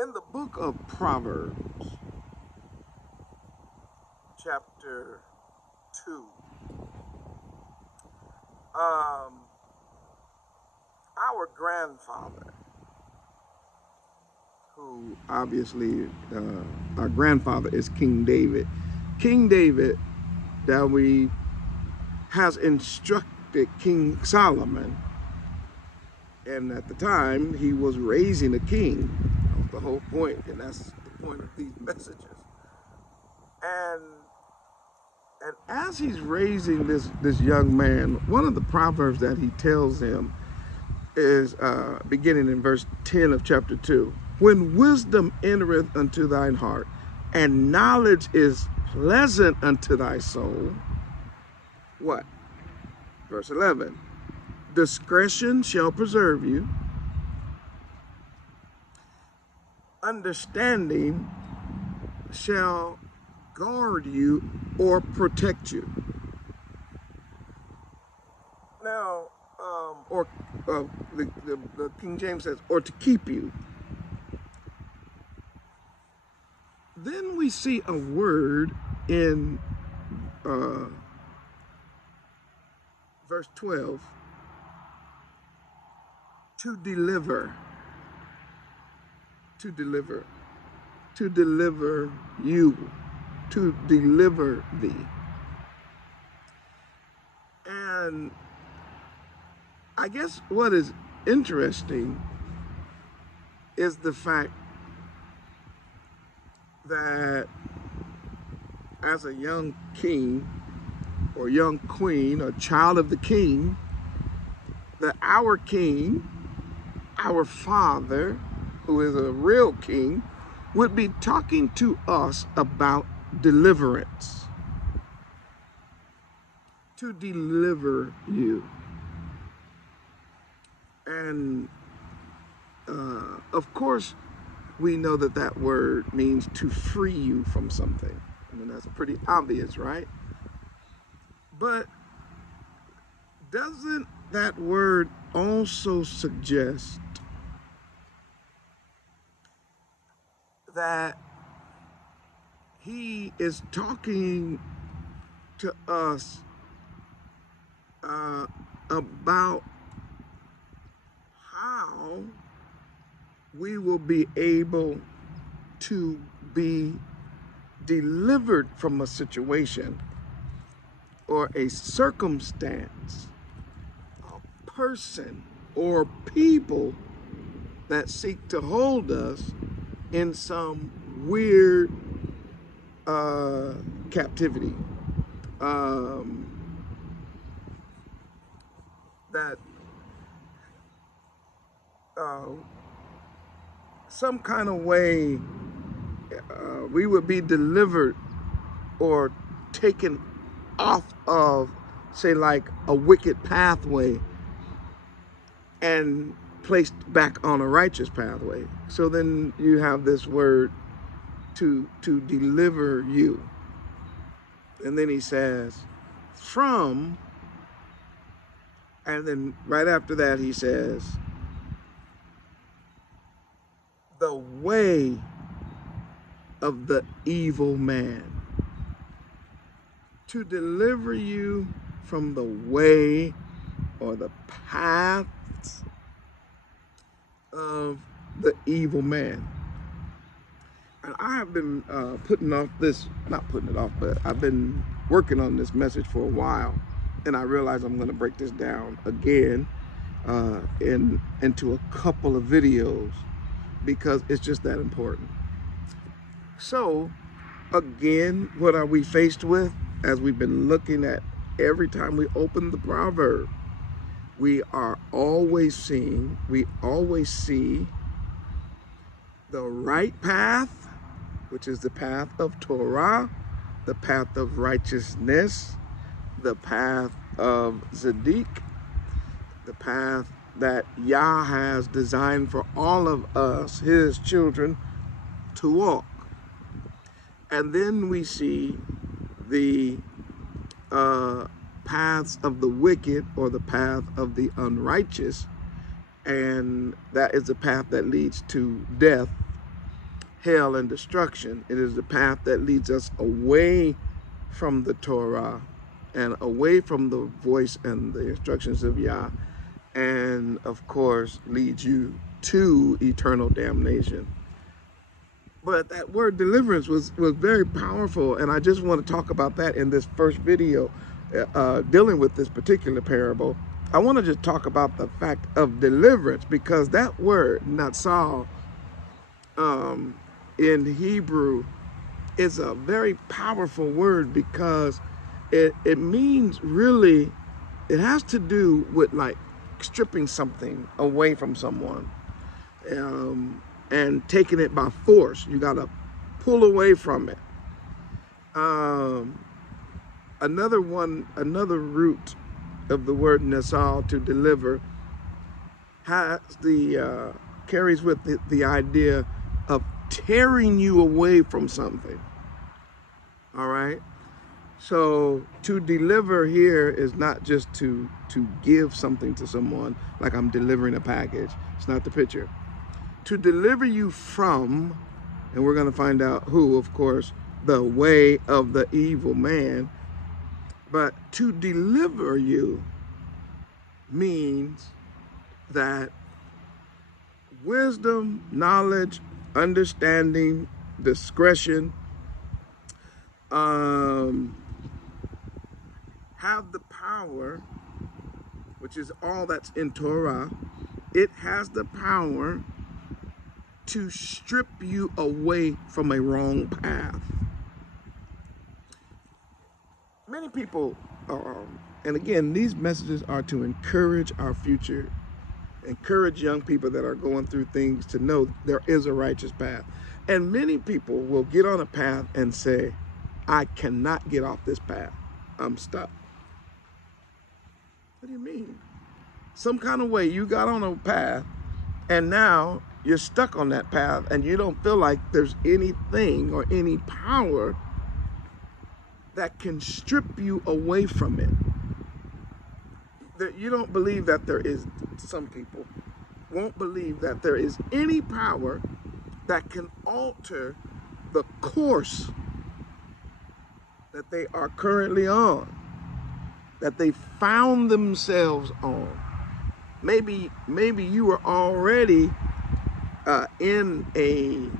In the book of Proverbs, chapter 2, our grandfather, who obviously, our grandfather is King David. King David, that we has instructed King Solomon, and at the time he was raising a king. That's the whole point, and that's the point of these messages. And as he's raising this young man, one of the proverbs that he tells him is beginning in verse 10 of chapter 2. When wisdom entereth unto thine heart, and knowledge is pleasant unto thy soul, what? Verse 11. Discretion shall preserve you. Understanding shall guard you or protect you. Now, the King James says, or to keep you. Then we see a word in verse 12, to deliver, to deliver, to deliver you, to deliver thee. And I guess what is interesting is the fact that as a young king or young queen or child of the king, that our king, our father, who is a real king, would be talking to us about deliverance, to deliver you. And of course, we know that that word means to free you from something. I mean, that's pretty obvious, right? But doesn't that word also suggest that he is talking to us about how we will be able to be delivered from a situation or a circumstance, a person or people that seek to hold us in some weird captivity. That some kind of way we would be delivered or taken off of, say, like a wicked pathway and placed back on a righteous pathway. So then you have this word to deliver you. And then he says, from, and then right after that he says, the way of the evil man. To deliver you from the way or the paths of the evil man. And I have been putting off this, not putting it off, but I've been working on this message for a while. And I realize I'm going to break this down again into a couple of videos because it's just that important. So, again, what are we faced with? As we've been looking at every time we open the proverb, we always see the right path, which is the path of Torah, the path of righteousness, the path of Zedek, the path that Yah has designed for all of us, his children, to walk. And then we see the paths of the wicked or the path of the unrighteous, and that is the path that leads to death. hell and destruction. It is the path that leads us away from the Torah and away from the voice and the instructions of Yah, and of course leads you to eternal damnation. But that word deliverance was very powerful, and I just want to talk about that in this first video dealing with this particular parable. I want to just talk about the fact of deliverance, because that word, natsal, in Hebrew is a very powerful word, because it means really, it has to do with like stripping something away from someone and taking it by force. You got to pull away from it. Another root of the word nasal, to deliver, has carries with it the idea of tearing you away from something. All right. So to deliver here is not just to give something to someone, like I'm delivering a package. It's not the picture. To deliver you from, and we're going to find out who, of course, the way of the evil man. But to deliver you means that wisdom, knowledge, understanding, discretion, have the power, which is all that's in Torah. It has the power to strip you away from a wrong path. Many people, and again, these messages are to encourage our future, encourage young people that are going through things to know there is a righteous path. And many people will get on a path and say, I cannot get off this path. I'm stuck. What do you mean? Some kind of way you got on a path and now you're stuck on that path, and you don't feel like there's anything or any power that can strip you away from it. That you don't believe that there is, some people won't believe that there is any power that can alter the course that they are currently on, that they found themselves on. Maybe you were already in a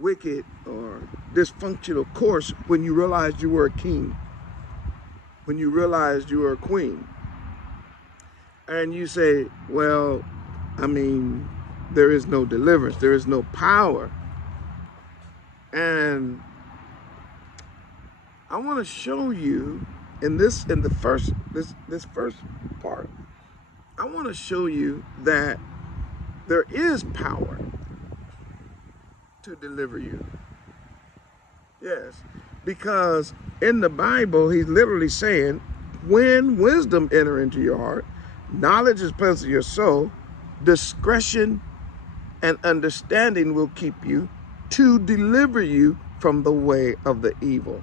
wicked or dysfunctional course when you realized you were a king, when you realized you were a queen. And you say, well, I mean, there is no deliverance, there is no power. And I want to show you this first part, I want to show you that there is power to deliver you. Yes, because in the Bible, he's literally saying, when wisdom enter into your heart, knowledge is present in your soul, discretion and understanding will keep you to deliver you from the way of the evil.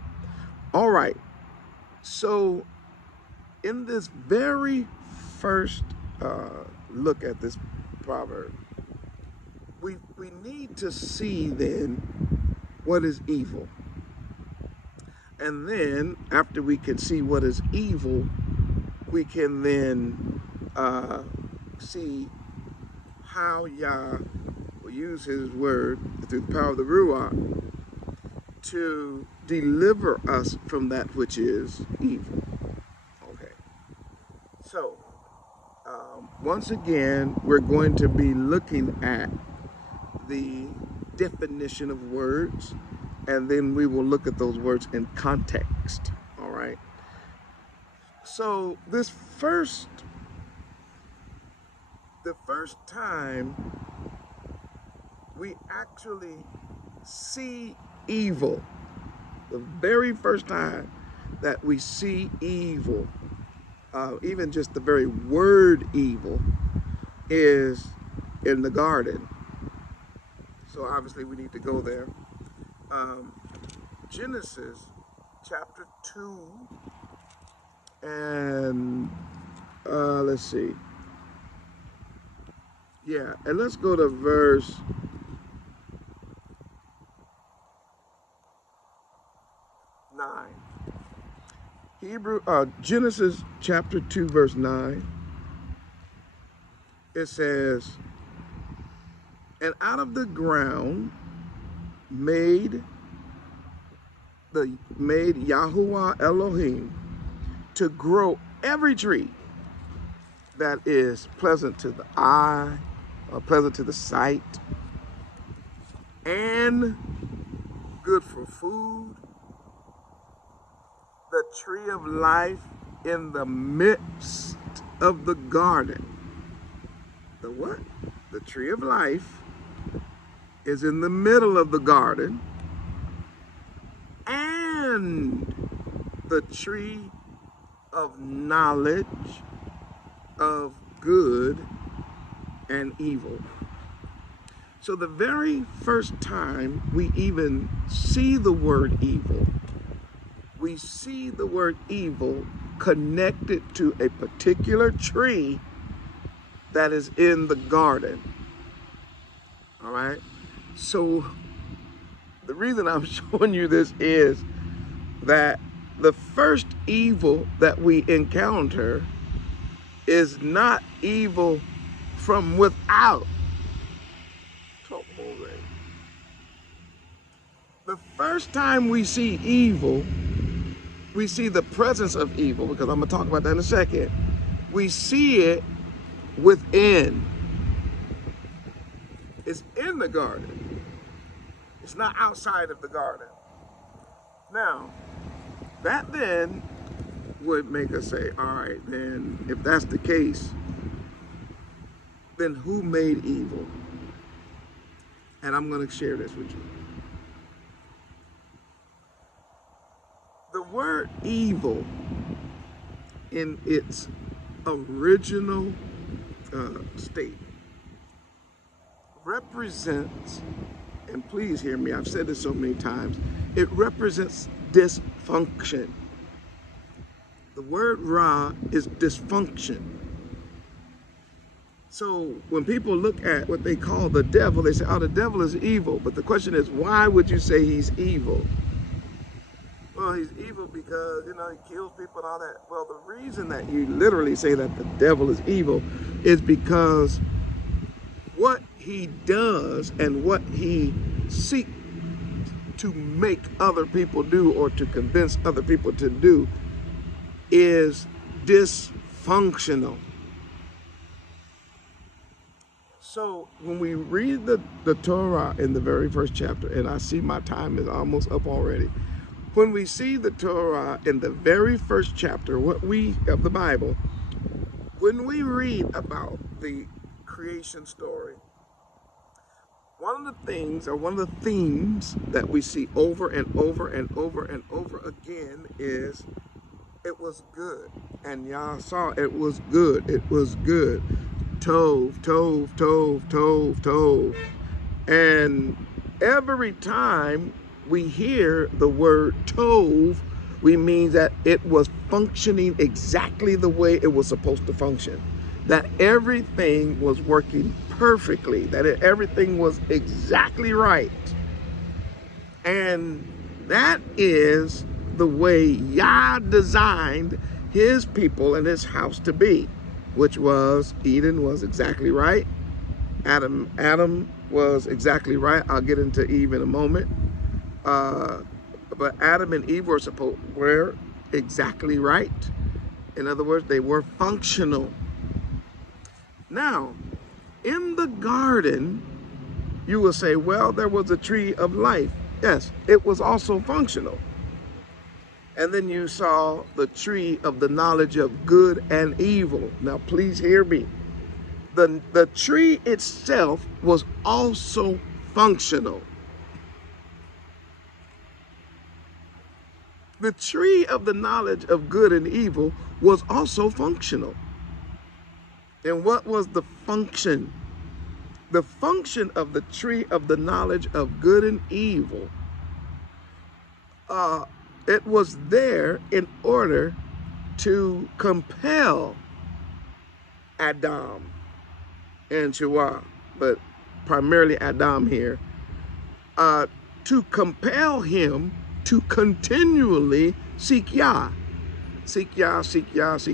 All right, so in this very first look at this proverb, we need to see then what is evil. And then after we can see what is evil, we can then see how Yah will use his word through the power of the Ruach to deliver us from that which is evil. Okay. So, once again, we're going to be looking at the definition of words, and then we will look at those words in context. All right. So the first time we actually see evil, the very first time that we see evil, even just the very word evil, is in the garden. So obviously we need to go there. Genesis chapter 2, and let's see. Yeah, and let's go to verse Genesis chapter 2, verse 9, it says, and out of the ground made Yahuwah Elohim to grow every tree that is pleasant to the eye, or pleasant to the sight, and good for food. The tree of life in the midst of the garden. The what? The tree of life is in the middle of the garden, and the tree of knowledge of good and evil. So the very first time we even see the word evil, we see the word evil connected to a particular tree that is in the garden. All right? So the reason I'm showing you this is that the first evil that we encounter is not evil from without. The first time we see evil, we see the presence of evil, because I'm going to talk about that in a second. We see it within. It's in the garden. It's not outside of the garden. Now, that then would make us say, all right, then if that's the case, then who made evil? And I'm going to share this with you. The word evil in its original state represents, and please hear me, I've said this so many times, it represents dysfunction. The word Ra is dysfunction. So when people look at what they call the devil, they say, oh, the devil is evil. But the question is, why would you say he's evil? Well, he's evil because, he kills people and all that. Well, the reason that you literally say that the devil is evil is because what he does and what he seeks to make other people do, or to convince other people to do, is dysfunctional. So when we read the Torah in the very first chapter, and I see my time is almost up already. When we see the Torah in the very first chapter, of the Bible, when we read about the creation story, one of the things, or one of the themes that we see over and over and over and over again is, it was good. And y'all saw it was good. It was good. Tov, tov, tov, tov, tov. And every time we hear the word tov, we mean that it was functioning exactly the way it was supposed to function. That everything was working perfectly, that everything was exactly right. And that is the way Yah designed his people and his house to be, which was Eden was exactly right. Adam was exactly right. I'll get into Eve in a moment. But Adam and Eve were exactly right. In other words, they were functional. Now, in the garden, you will say, well, there was a tree of life. Yes, it was also functional. And then you saw the tree of the knowledge of good and evil. Now, please hear me. The tree itself was also functional. The tree of the knowledge of good and evil was also functional. And what was the function? The function of the tree of the knowledge of good and evil, it was there in order to compel Adam and Chua, but primarily Adam here, to compel him to continually seek Yah. Seek Yah, seek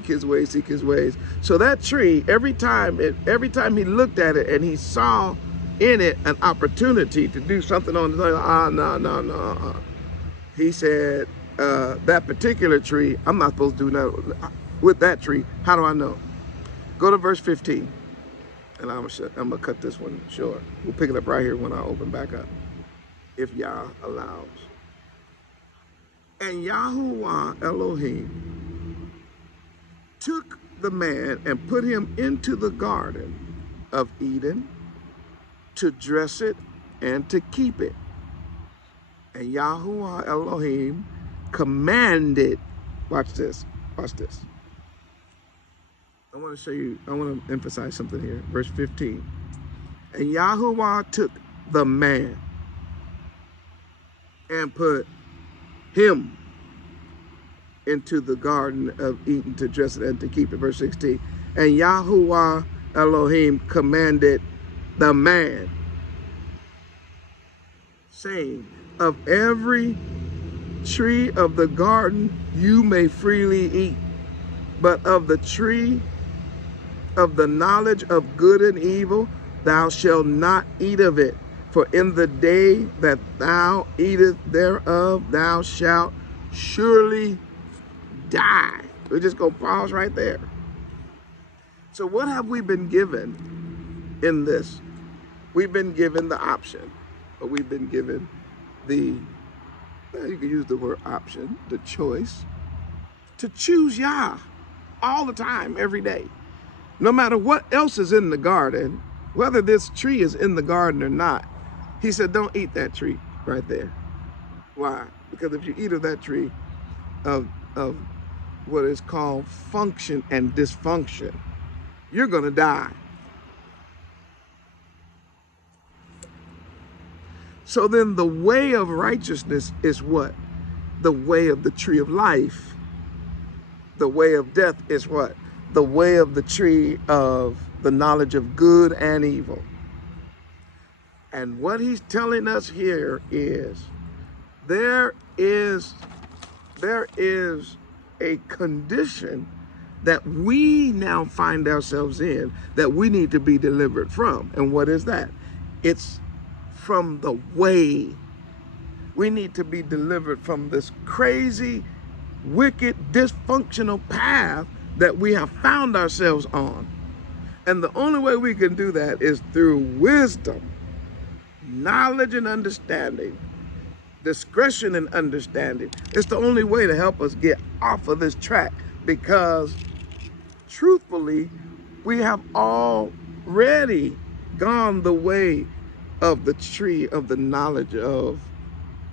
his ways, seek his ways. So that tree, every time he looked at it and he saw in it an opportunity to do something on the no. He said, that particular tree, I'm not supposed to do that with that tree. How do I know? Go to verse 15. And I'm gonna cut this one short. We'll pick it up right here when I open back up, if Yah allows. And Yahuwah Elohim took the man and put him into the garden of Eden to dress it and to keep it. And Yahuwah Elohim commanded, watch this. I want to emphasize something here. Verse 15. And Yahuwah took the man and put him into the garden of Eden to dress it and to keep it. Verse 16. And Yahuwah Elohim commanded the man, saying, of every tree of the garden you may freely eat, but of the tree of the knowledge of good and evil thou shalt not eat of it, for in the day that thou eatest thereof thou shalt surely die. We're just going to pause right there. So what have we been given in this? We've been given the option, or we've been given the, you can use the word option, the choice to choose Yah all the time, every day. No matter what else is in the garden, whether this tree is in the garden or not, he said, don't eat that tree right there. Why? Because if you eat of that tree of what is called function and dysfunction, you're going to die. So then the way of righteousness is what? The way of the tree of life. The way of death is what? The way of the tree of the knowledge of good and evil. And what he's telling us here is there is a condition that we now find ourselves in that we need to be delivered from. And what is that? It's from the way. We need to be delivered from this crazy, wicked, dysfunctional path that we have found ourselves on. And the only way we can do that is through wisdom, knowledge and understanding, discretion and understanding. It's the only way to help us get off of this track, because truthfully, we have already gone the way of the tree of the knowledge of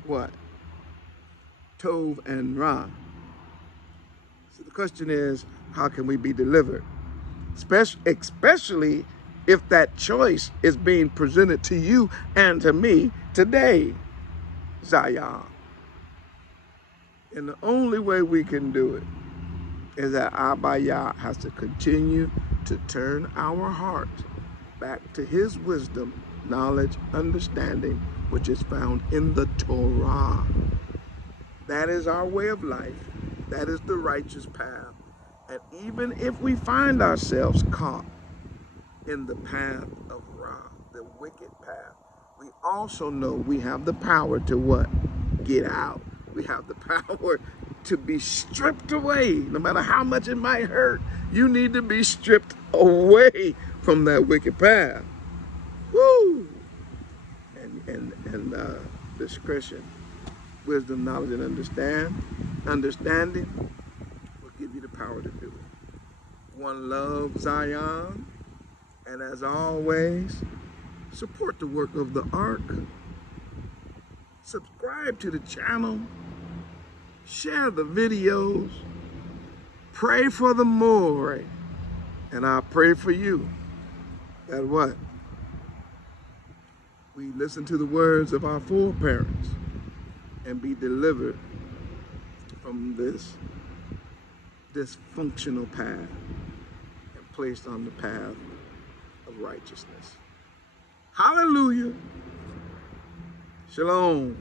what? Tov and Ra. So the question is, how can we be delivered? Especially if that choice is being presented to you and to me today, Zion. And the only way we can do it is that Abba Yah has to continue to turn our hearts back to his wisdom, knowledge, understanding, which is found in the Torah. That is our way of life. That is the righteous path. And even if we find ourselves caught in the path of Ra, the wicked path, we also know we have the power to what? Get out. We have the power to be stripped away. No matter how much it might hurt, you need to be stripped away from that wicked path. Woo! And discretion, wisdom, knowledge, and understanding will give you the power to do it. One love, Zion. And as always, support the work of the Ark. Subscribe to the channel. Share the videos. Pray for the more. And I pray for you that what? We listen to the words of our foreparents and be delivered from this dysfunctional path and placed on the path of righteousness. Hallelujah. Shalom.